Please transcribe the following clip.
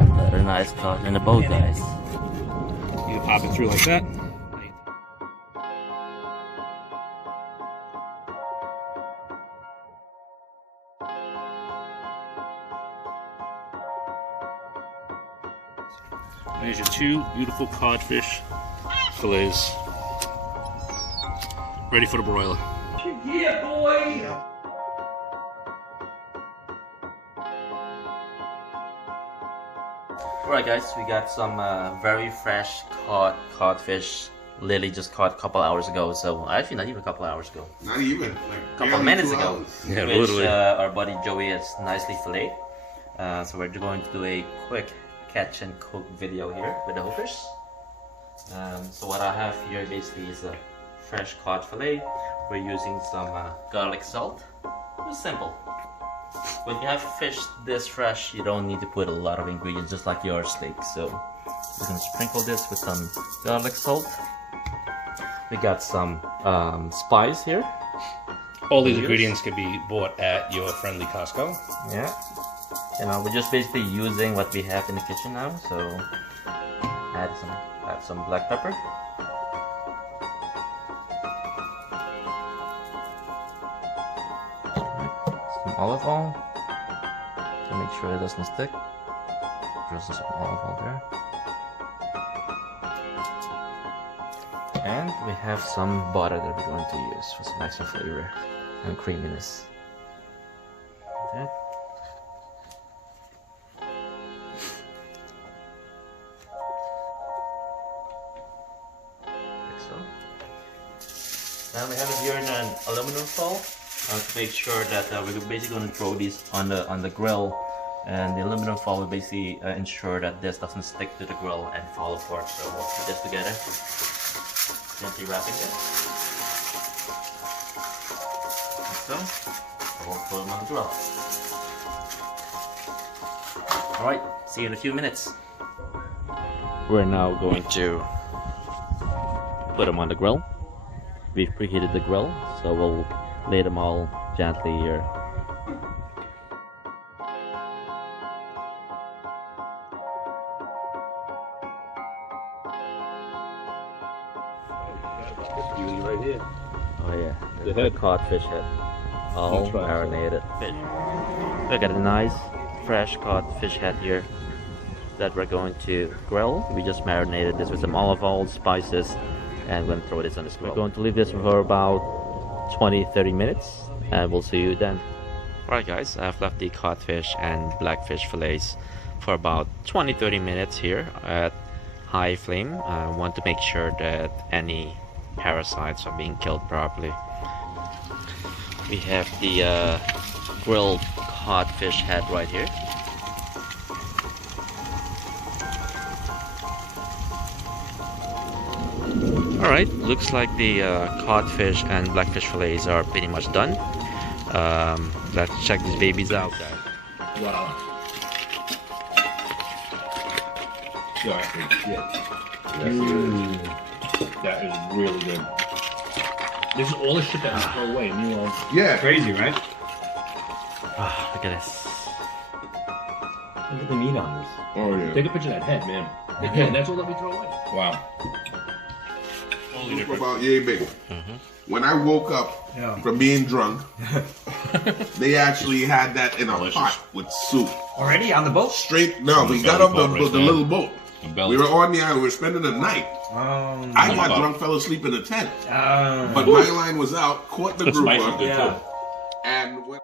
Another nice caught in the boat, guys. You pop it through like that. There's your two beautiful codfish fillets, ready for the broiler. Yeah, boy! Alright guys, we got some very fresh codfish. Lily just caught a couple hours ago, so actually not even a couple hours ago. Not even. A couple minutes ago. Yeah, which literally. Our buddy Joey has nicely filleted. So we're going to do a quick catch and cook video here with the hookers. So what I have here basically is a fresh cod fillet. We're using some garlic salt. It's simple. When you have fish this fresh, you don't need to put a lot of ingredients, just like your steak. So we're gonna sprinkle this with some garlic salt. We got some spice here. All these ingredients can be bought at your friendly Costco. Yeah. And we're just basically using what we have in the kitchen now. So add some black pepper. Some olive oil to make sure it doesn't stick. Just some olive oil there. And we have some butter that we're going to use for some extra flavor and creaminess. Okay. Like so. Now we have it here in an aluminum foil. To make sure that we're basically going to throw these on the grill, and the aluminum foil will basically ensure that this doesn't stick to the grill and fall apart. So we'll put this together, gently wrapping it, like so. We'll throw them on the grill. All right, see you in a few minutes. We're now going to put them on the grill. We've preheated the grill, so we'll lay them all gently here. Beauty right here. Oh yeah, The the head. codfish head, all That's right. marinated fish. We got a nice fresh codfish head here that we're going to grill. We just marinated this with some olive oil, spices, and we're going to throw this on this grill. We're going to leave this for about 20-30 minutes, and we'll see you then. Alright guys, I've left the codfish and blackfish fillets for about 20-30 minutes here at high flame. I want to make sure that any parasites are being killed properly. We have the grilled codfish head right here. Alright, looks like the codfish and blackfish fillets are pretty much done. Let's check these babies out, guys. Wow. Sorry, shit. That is really good. This is all the shit that we throw away. You know, Yeah. crazy, right? Ah, look at this. Look at the meat on this. Oh yeah. Take a picture of that head, man. The head, that's all that we throw away. Wow. Talk about yay big. When I woke up from being drunk, they actually had that in a pot with soup. Already on the boat? Straight. No, we got off the little boat. Belly. We were on the island. We were spending the night. I got drunk, fell asleep in the tent. But my line was out, caught the The spice grouper, was good too. and when